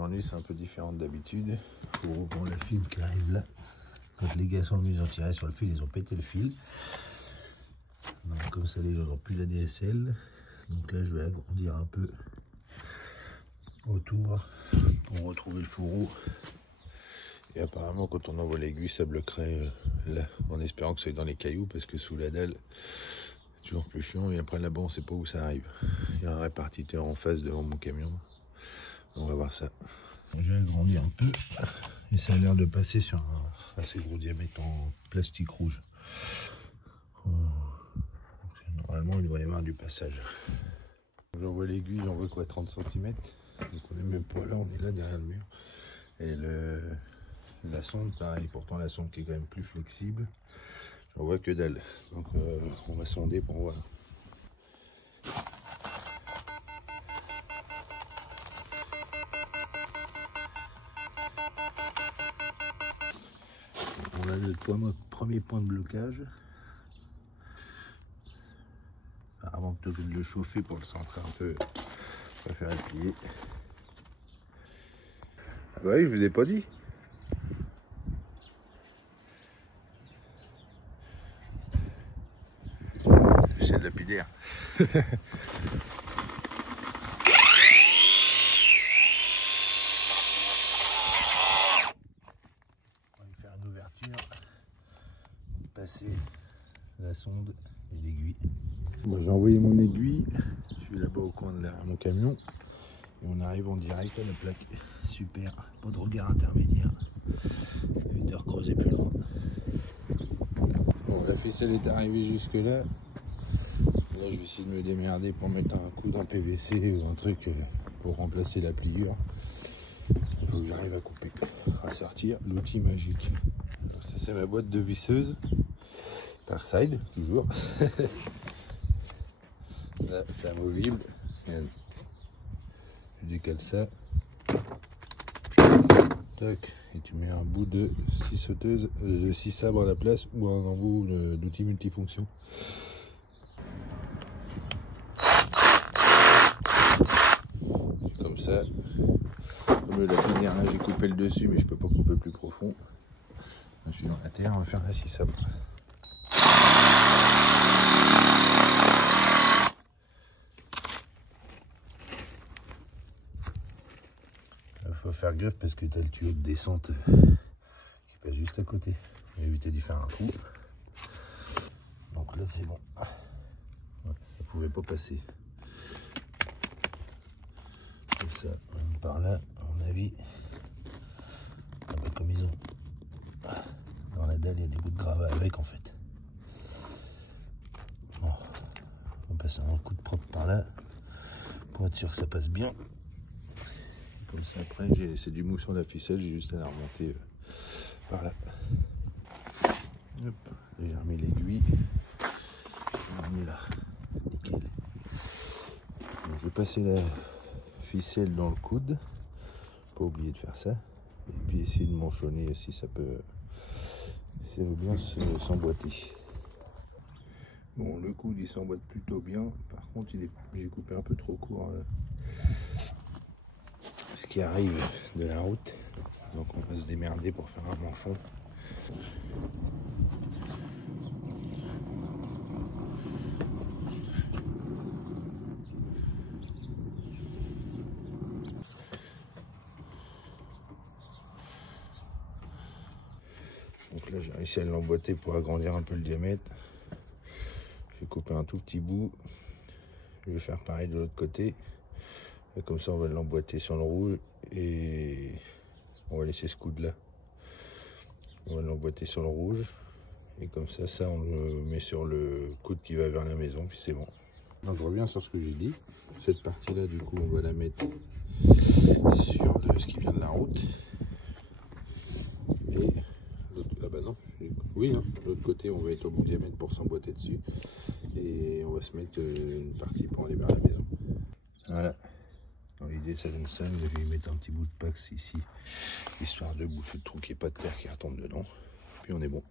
Aujourd'hui c'est un peu différent d'habitude. Faut reprendre la film qui arrive là. Quand les gars sont venus, ils ont tiré sur le fil, ils ont pété le fil. Donc, comme ça les gens n'ont plus d'ADSL. Donc là je vais agrandir un peu autour pour retrouver le fourreau. Et apparemment quand on envoie l'aiguille ça bloquerait là, en espérant que ça soit dans les cailloux, parce que sous la dalle c'est toujours plus chiant. Et après là-bas on sait pas où ça arrive. Il y a un répartiteur en face devant mon camion. On va voir ça. J'ai agrandi un peu et ça a l'air de passer sur un assez gros diamètre en plastique rouge. Normalement il devrait y avoir du passage. J'envoie l'aiguille, j'envoie quoi, 30 cm. Donc on est même pas là, on est là derrière le mur. Et la sonde pareil, pourtant la sonde qui est quand même plus flexible. J'en vois que dalle. Donc on va sonder pour voir. On a notre premier point de blocage. Avant plutôt que de le chauffer pour le centrer un peu, je préfère appuyer. Ah bah oui, je vous ai pas dit. C'est de lapidaire. On va faire une ouverture, passer la sonde et l'aiguille. Bon, j'ai envoyé mon aiguille, je suis là-bas au coin de mon camion et on arrive en direct à la plaque. Super, pas de regard intermédiaire, évite de recreuser plus loin. Bon, la ficelle est arrivée jusque là. Là je vais essayer de me démerder pour mettre un coup d'un PVC ou un truc pour remplacer la pliure. Il faut que j'arrive à couper, à sortir l'outil magique. Alors, ça c'est ma boîte de visseuse, par side toujours. Là c'est amovible. Tu décales ça. Tac, et tu mets un bout de scie sauteuse, de scie sabre à la place ou un bout d'outil multifonction. Comme ça. Comme la pinière là, j'ai coupé le dessus, mais je peux pas couper plus profond. Je suis dans la terre, on va faire la scie sabre. Il faut faire gaffe parce que tu as le tuyau de descente qui passe juste à côté. On va éviter d'y faire un trou. Donc là c'est bon. Ouais, ça pouvait pas passer. Comme ça, par là, à mon avis. Un peu comme ils ont. Dans la dalle, il y a des bouts de gravat avec en fait. Bon, on passe un coup de propre par là pour être sûr que ça passe bien. Comme ça, après, j'ai laissé du mou sur la ficelle, j'ai juste à la remonter par là. Hop, j'ai remis l'aiguille. J'ai remis là. Nickel. Donc, je vais passer la ficelle dans le coude. Pas oublier de faire ça. Et puis essayer de manchonner si ça peut. Ça veut bien s'emboîter. Bon, le coude il s'emboîte plutôt bien. Par contre, j'ai coupé un peu trop court. Ce qui arrive de la route, donc on va se démerder pour faire un manchon. Donc là j'ai réussi à l'emboîter pour agrandir un peu le diamètre. J'ai coupé un tout petit bout, je vais faire pareil de l'autre côté. Et comme ça on va l'emboîter sur le rouge et on va laisser ce coude là. On va l'emboîter sur le rouge et comme ça on le met sur le coude qui va vers la maison, puis c'est bon. Donc je reviens sur ce que j'ai dit. Cette partie là du coup on va la mettre sur ce qui vient de la route. Et ah bah non, oui hein, de l'autre côté on va être au bon diamètre pour s'emboîter dessus. Et on va se mettre une partie pour aller vers la maison. Voilà. Dans l'idée ça donne ça, mais je vais mettre un petit bout de pax ici, histoire de bouffer le trou qu'il n'y ait pas de terre qui retombe dedans. Puis on est bon.